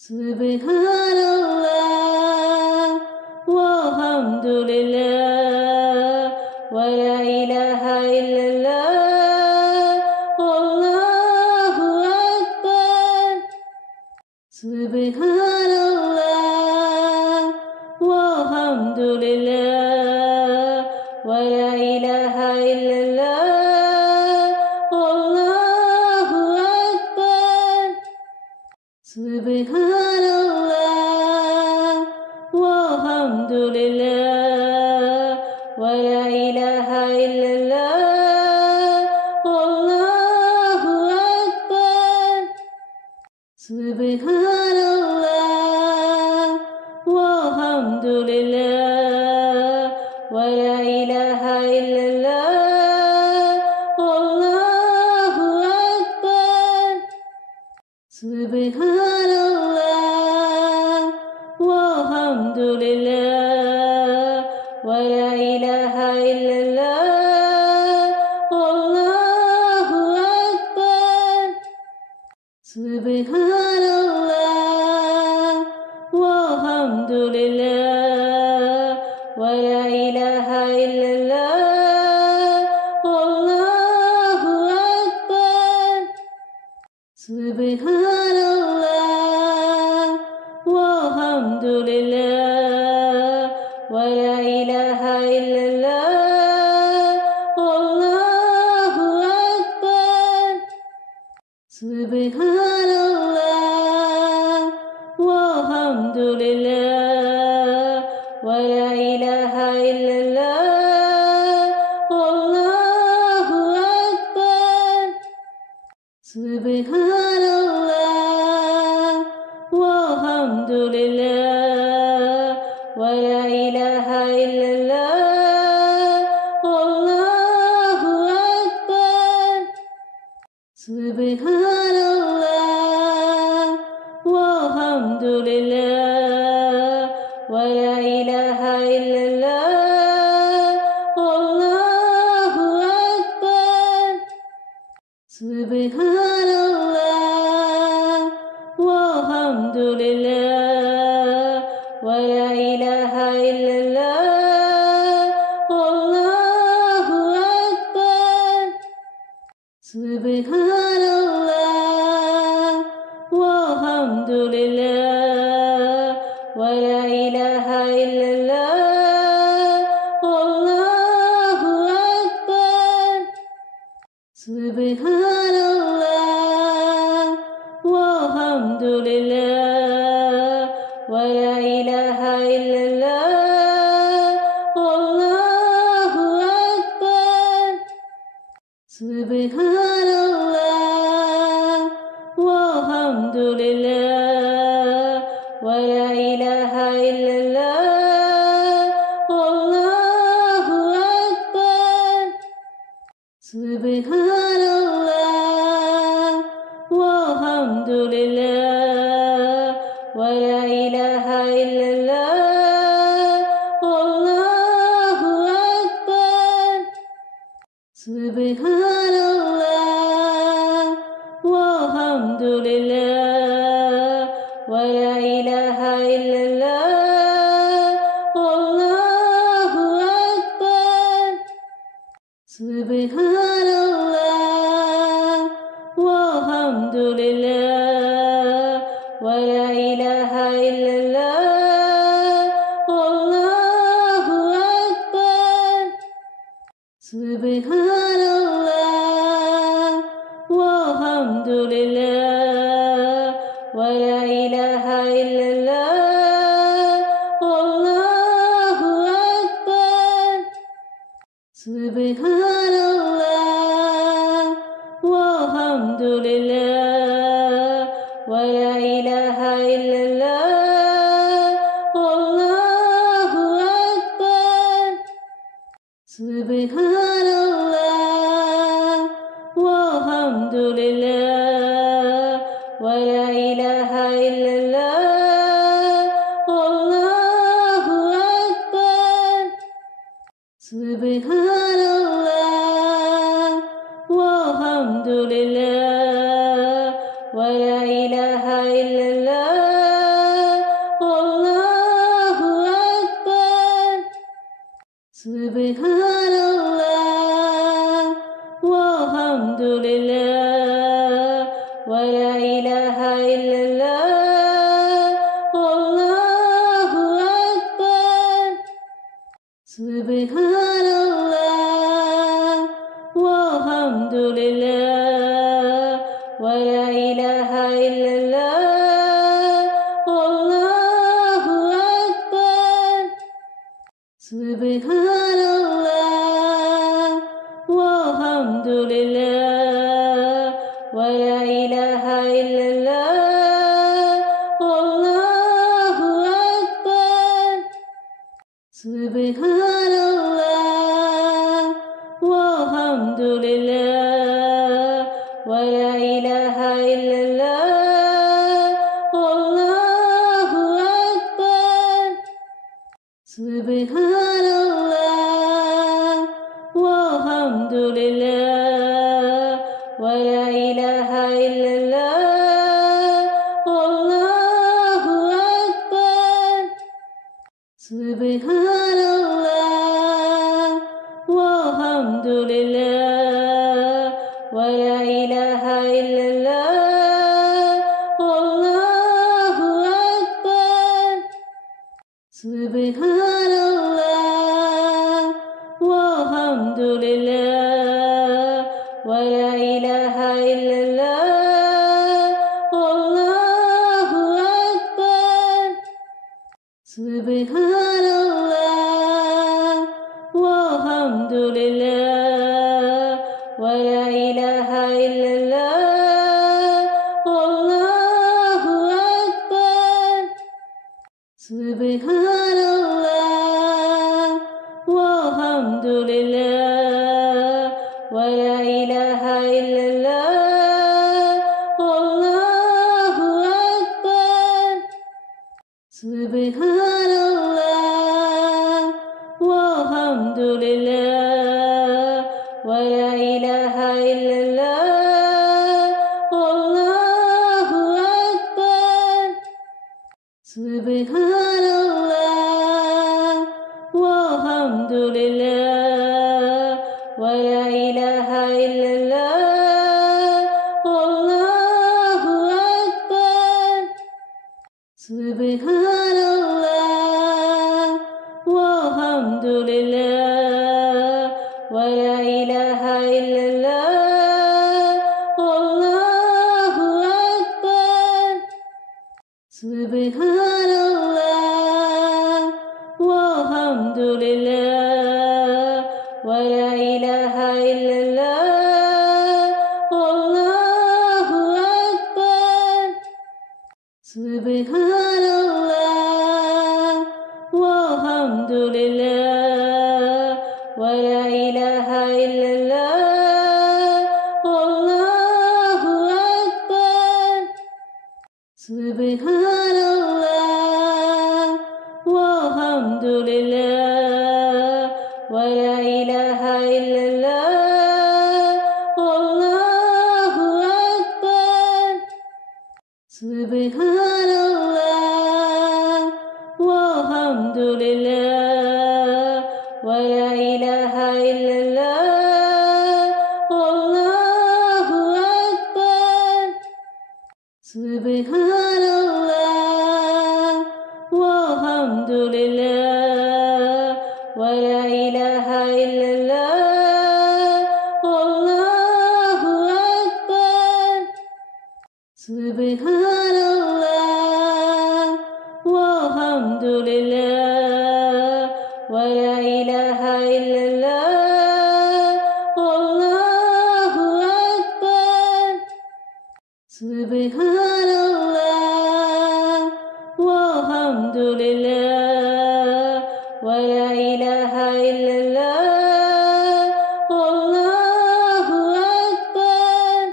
Subhanallah walhamdulillah wa la ilaha illallah wallahu akbar. Subhanallah walhamdulillah wa la ilaha illallah wallahu akbar. Subhanallah walhamdulillah wa la ilaha illallah wallahu akbar. Subhanallah walhamdulillah wa la ilaha illallah wallahu akbar. Subhanallah walhamdulillah wa la ilaha illallah wallahu akbar. Subhanallah walhamdulillah wa la ilaha illallah wallahu akbar. Subhanallah walhamdulillah wa la ilaha illallah wallahu akbar. Subhanallah walhamdulillah wa la ilaha illallah wallahu akbar. Subhanallah walhamdulillah wa la ilaha illallah wallahu akbar. Subhanallah walhamdulillah wa la ilaha illallah wallahu akbar. Subhanallah walhamdulillah wa la ilaha illallah wallahu akbar. Subhanallah walhamdulillah wa la ilaha illallah wallahu akbar. Subhanallah walhamdulillah wa la ilaha illallah wallahu akbar. Subhanallah walhamdulillah wa la ilaha illallah wallahu akbar. Subhanallah walhamdulillah wa la ilaha illallah wallahu akbar. Subhanallah walhamdulillah wa la ilaha illallah wallahu akbar. Subhanallah walhamdulillah wa la ilaha illallah wallahu akbar. Subhanallah walhamdulillah wa la ilaha illallah wallahu akbar. Subhanallah walhamdulillah wa la ilaha illallah wallahu akbar. Subhanallah walhamdulillah wa la ilaha illallah wallahu akbar. Subhanallah walhamdulillah wa la ilaha illallah Subhanallah, walhamdulillah, wa la ilaha illallah, Allahu Akbar. Subhanallah, walhamdulillah, wa la ilaha illallah, Allahu Akbar. Subhanallah, walhamdulillah, wa la ilaha illallah, Allahu Akbar. Subhanallah, walhamdulillah, wa la ilaha illallah, Allahu Akbar. Subhanallah, walhamdulillah, wa la ilaha illallah, Allahu Akbar. Subhanallah, walhamdulillah, wa la ilaha illallah, Allahu Akbar. Subhanallah, walhamdulillah, wa la ilaha illallah, Allahu Akbar. Subhanallah, walhamdulillah, wa la ilaha illallah, Allahu Akbar. Subhanallah, walhamdulillah, wa la ilaha illallah, Allahu Akbar. Subhanallah, walhamdulillah, wa la ilaha illallah, Allahu Akbar. Subhanallah, walhamdulillah, wa la ilaha illallah, Allahu Akbar. Subhanallah, walhamdulillah, wa la ilaha illallah, Allahu Akbar. Subhanallah, walhamdulillah, wa la ilaha illallah, Allahu Akbar. Subhanallah, walhamdulillah, wa la ilaha illallah, Allahu Akbar. Subhanallah, walhamdulillah, wa la ilaha illallah, Allahu Akbar. Subhanallah, walhamdulillah, wa la ilaha illallah, Allahu Akbar. Subhanallah, walhamdulillah, wa la ilaha illallah, Allahu Akbar. Subhanallah, walhamdulillah, wa la ilaha illallah, Allahu Akbar. Subhanallah, walhamdulillah, wa la ilaha illallah, Allahu Akbar.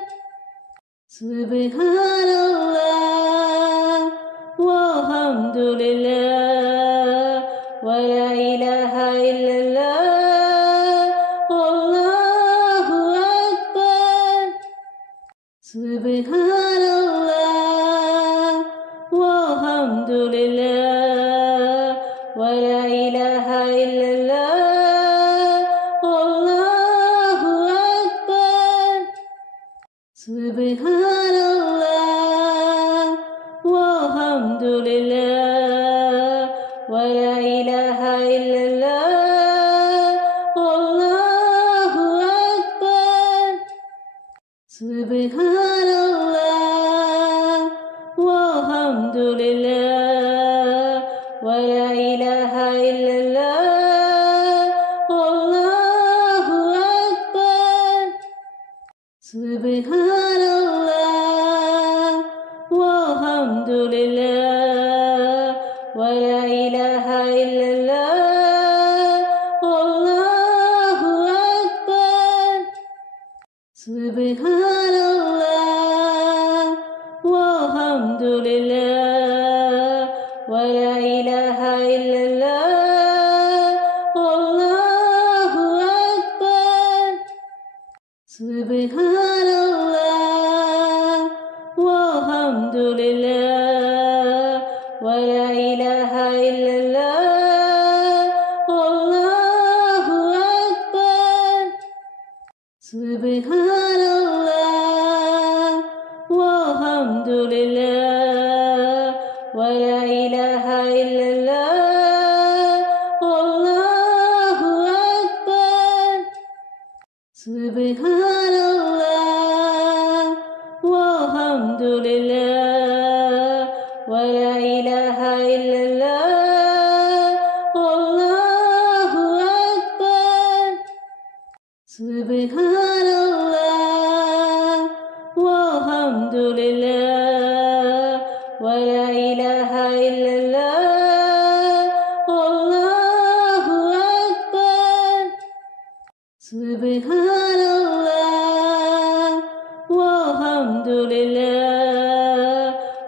Subhanallah, walhamdulillah, wa la ilaha illallah, Allahu Akbar. Subhanallah, walhamdulillah, wa la ilaha illallah, والحمد لله ولا إله إلا الله والله أكبر سبحان الله والحمد لله ولا إله إلا الله والله أكبر سبحان الله والحمد لله ولا إله إلا الله والله أكبر سبحان الله والحمد لله ولا إله إلا الله والله أكبر سبحان الله والحمد لله ولا إله إلا الله والله أكبر سبحان الله والحمد لله ولا إله إلا الله والله أكبر سبحان الله والحمد لله ولا إله إلا الله والله أكبر سبحان الله والحمد لله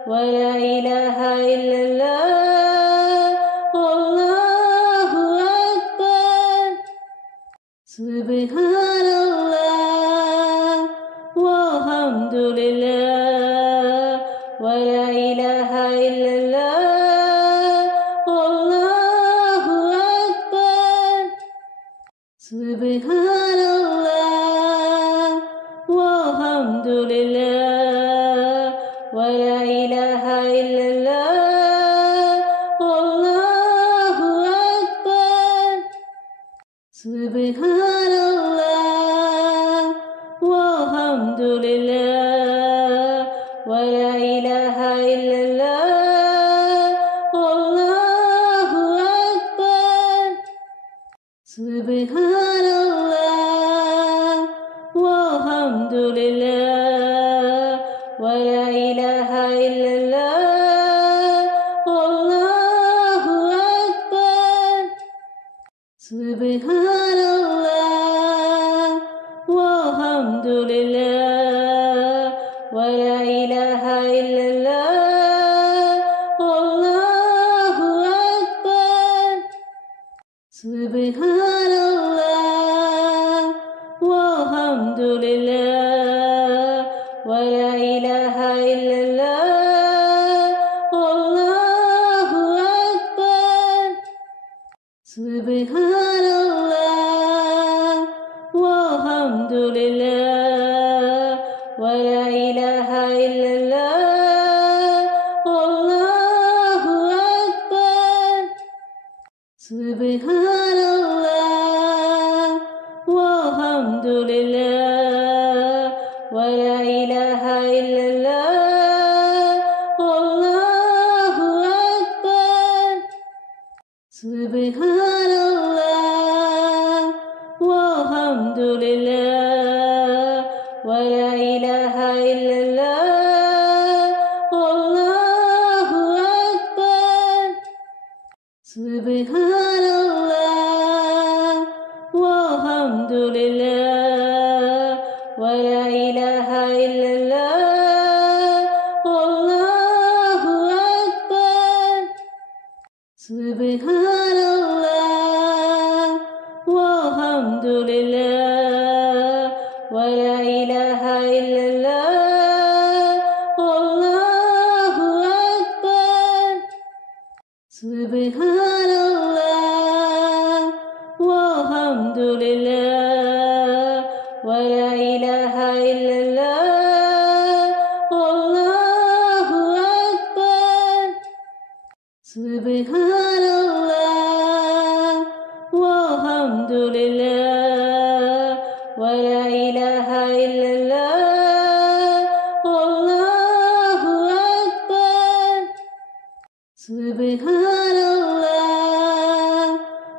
ولا إله إلا الله والله أكبر سبحان الله والحمد لله ولا إله إلا الله والله أكبر سبحان الله والحمد لله ولا إله إلا الله والله أكبر سبحان الله والحمد لله ولا إله إلا الله والله أكبر سبحان الله والحمد لله ولا إله إلا الله والله أكبر سبحان الله والحمد لله ولا إله إلا الله والله أكبر سبحان الله والحمد لله ولا إله إلا الله والله أكبر سبحان الله والحمد لله ولا إله إلا الله والله أكبر سبحان الله والحمد لله ولا إله إلا الله والله أكبر سبحان الله والحمد لله ولا إله إلا الله والله أكبر سبحان الله والحمد لله ولا إله إلا الله والله أكبر سبحان الله والحمد لله ولا إله إلا الله والله أكبر سبحان الله والحمد لله ولا إله إلا الله والله أكبر سبحان الله والحمد لله ولا إله إلا الله والله أكبر Subhanallah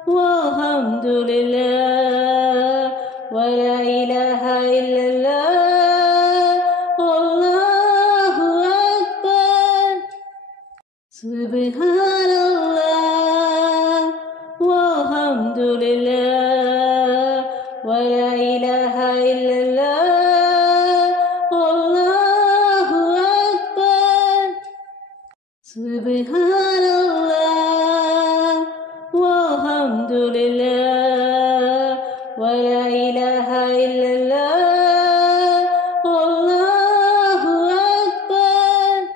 walhamdulillah wa la ilaha illallah Allahu Akbar. Subhanallah walhamdulillah wa la ilaha illallah Allahu Akbar. Subhanallah walhamdulillah wa la ilaha illallah Allahu Akbar.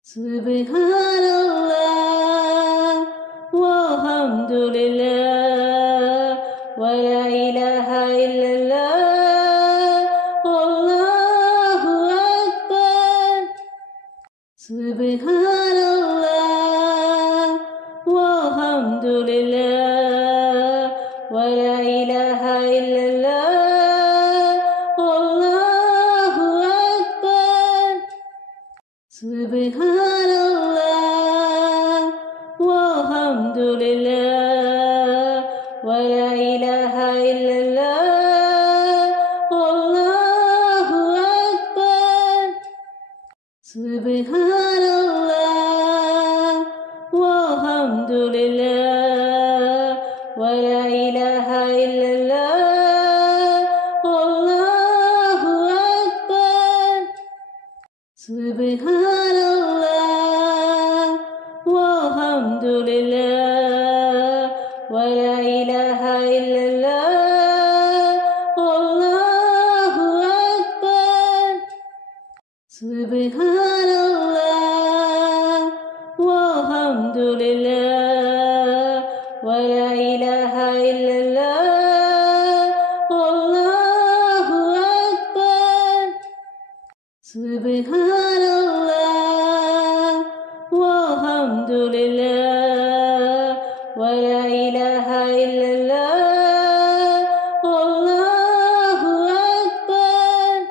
Subhanallah walhamdulillah wa la ilaha illallah Allahu Akbar. Subhanallah walhamdulillah wa la ilaha illallah Allahu Akbar. Subhanallah walhamdulillah wa la ilaha illallah Allahu Akbar. Subhanallah walhamdulillah wa la ilaha illallah Allahu Akbar. Subhanallah walhamdulillah wa la ilaha illallah Allahu Akbar. Subhanallah walhamdulillah wa la ilaha illallah Allahu Akbar. Subhanallah walhamdulillah wa la ilaha illallah Allahu Akbar. Subhanallah walhamdulillah wa la ilaha illallah Allahu Akbar.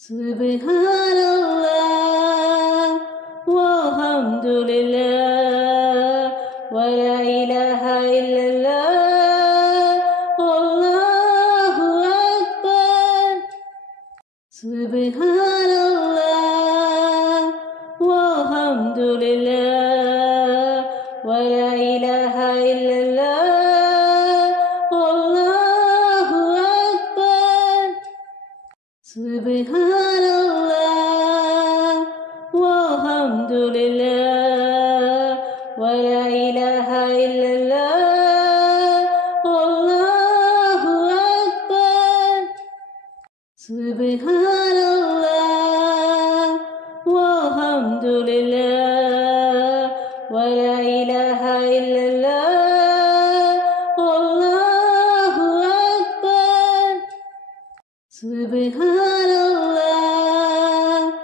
Subhanallah walhamdulillah wa la ilaha illallah Allahu Akbar. Subhanallah walhamdulillah wa la ilaha illallah Allahu Akbar. Subhanallah walhamdulillah wa la ilaha illallah Allahu Akbar. Subhanallah walhamdulillah wa la ilaha illallah Allahu Akbar. Subhanallah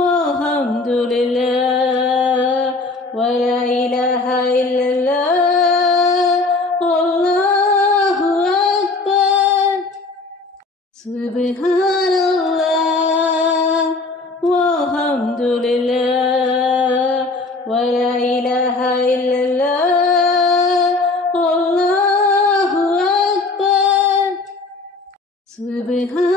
walhamdulillah wa la ilaha illallah Allahu Akbar. Subhanallah walhamdulillah wa la ilaha illallah Allahu Akbar. Subhanallah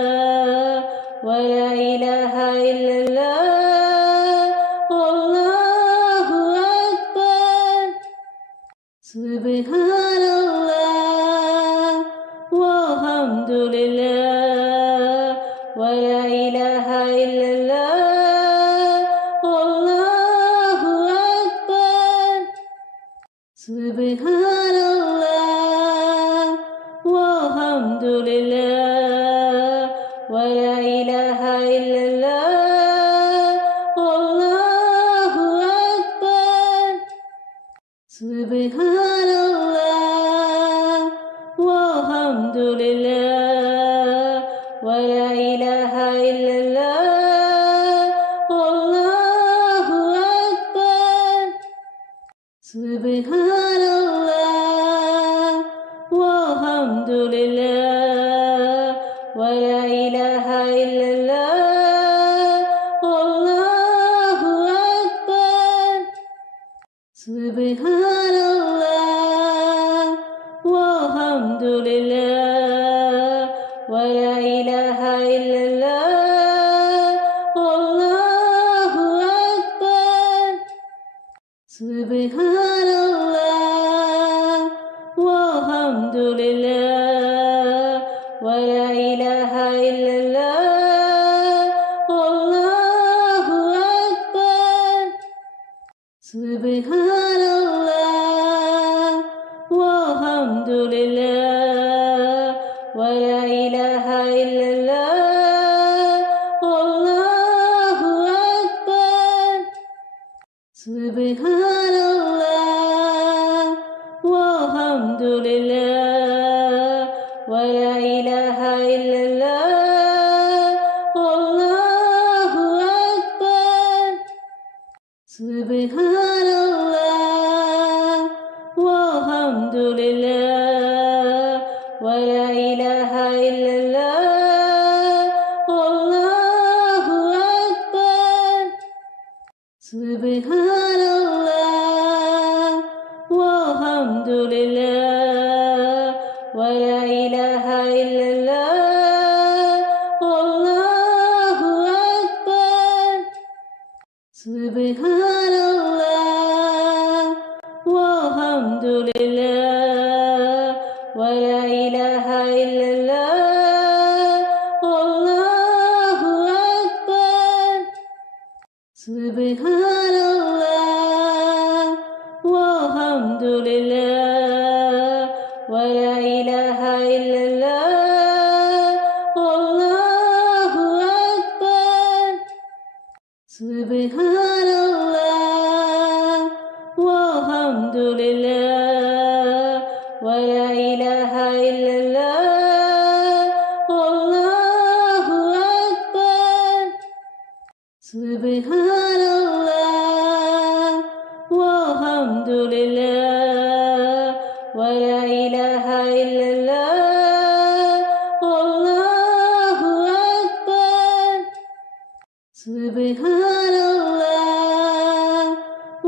walhamdulillah wa la ilaha illallah Allahu Akbar. Subhanallah walhamdulillah wa la ilaha illallah Allahu Akbar. Subhanallah walhamdulillah wa la ilaha illallah Allahu Akbar. Subhanallah walhamdulillah wa la ilaha illallah Subhanallah, walhamdulillah, wa la ilaha illallah, Allahu Akbar. Subhanallah, walhamdulillah, wa la ilaha illallah, Allahu Akbar. Subhanallah, walhamdulillah, wa la ilaha illallah, Allahu Akbar. Subhanallah, walhamdulillah, wa la ilaha illallah, Allahu Akbar. Subhanallah, walhamdulillah, wa la ilaha illallah, Allahu Akbar. Subhanallah, walhamdulillah, wa la ilaha illallah, Allahu Akbar. Subhanallah, walhamdulillah, wa la ilaha illallah, Allahu Akbar. Subhanallah, walhamdulillah, wa la ilaha illallah, Allahu Akbar. Subhanallah, walhamdulillah, wa la ilaha illallah, Allahu Akbar. Subhanallah, walhamdulillah, wa la ilaha illallah, Allahu Akbar. Subhanallah, walhamdulillah, wa la ilaha illallah, Allahu Akbar. Subhanallah,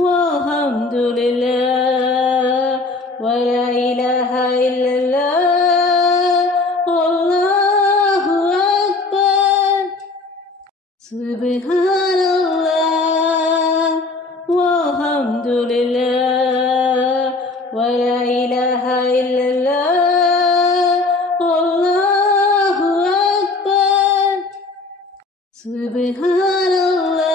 walhamdulillah, wa la ilaha illallah, Allahu Akbar. Subhanallah, walhamdulillah, wa la ilaha illallah, Allahu Akbar. Subhanallah,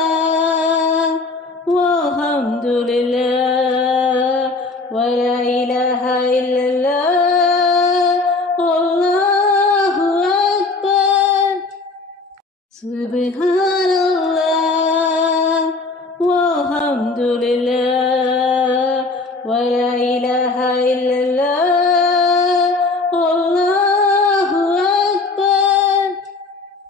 walhamdulillah, wa la ilaha illallah, Allahu Akbar. Subhanallah, walhamdulillah, wa la ilaha illallah,